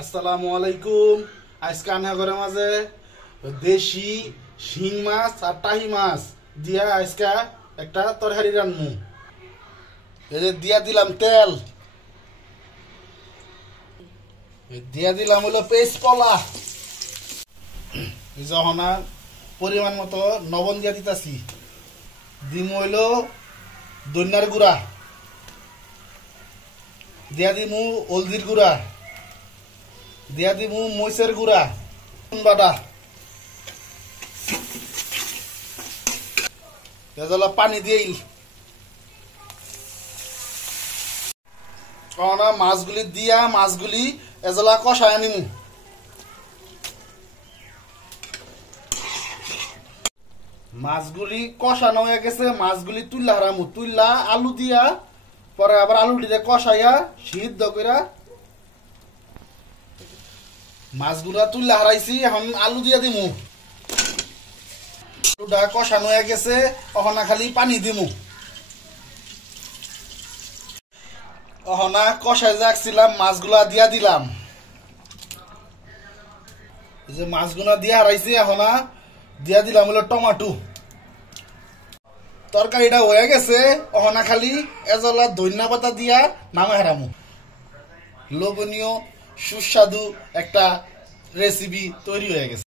আসসালামু আলাইকুম। আজকে আনা ঘরের মাঝে দেশি শিং মাছ আর টাহি মাছ দিয়া আজকে একটা তরকারি রান্নু। এই যে দিয়া দিলাম তেল, দিয়া দিলাম হলো পেস্ট কলা, যখন পরিমাণ মতো লবণ দিয়া দিতাছি, দিম হইলো ধনিয়ার গুঁড়া, দিয়া দিমু হলদির গুঁড়া, দিয়া দিমু মরিচের গুঁড়া, বাটা এজলা পানি দিয়েই মাছগুলি দিয়া মাছগুলি এজলা কষায় নিমু। মাছগুলি কষানো হয়ে গেছে, মাছগুলি তুললা হারামু, তুললা আলু দিয়া পরে আবার আলুটি দিয়ে কষাইয়া সিদ্ধ কইরা মাছগুলা তুললা হারাইছি, এখন আলু দিয়া দিমু। আলুটা কষানো হয়ে গেছে, ওখানে খালি পানি দিমু। ওখানে কষাই রাখছিলাম মাছগুলা দিয়া দিলাম, যে মাছগুলা দিয়া হারাইছি, এখন দিয়া দিলাম হলো টমাটো। তরকারিটা হয়ে গেছে, ওখানে খালি এজলা ধনিয়া পাতা দিয়া নামে হারামু। লোভনীয় সুস্বাদু একটা রেসিপি তৈরি হয়ে গেছে।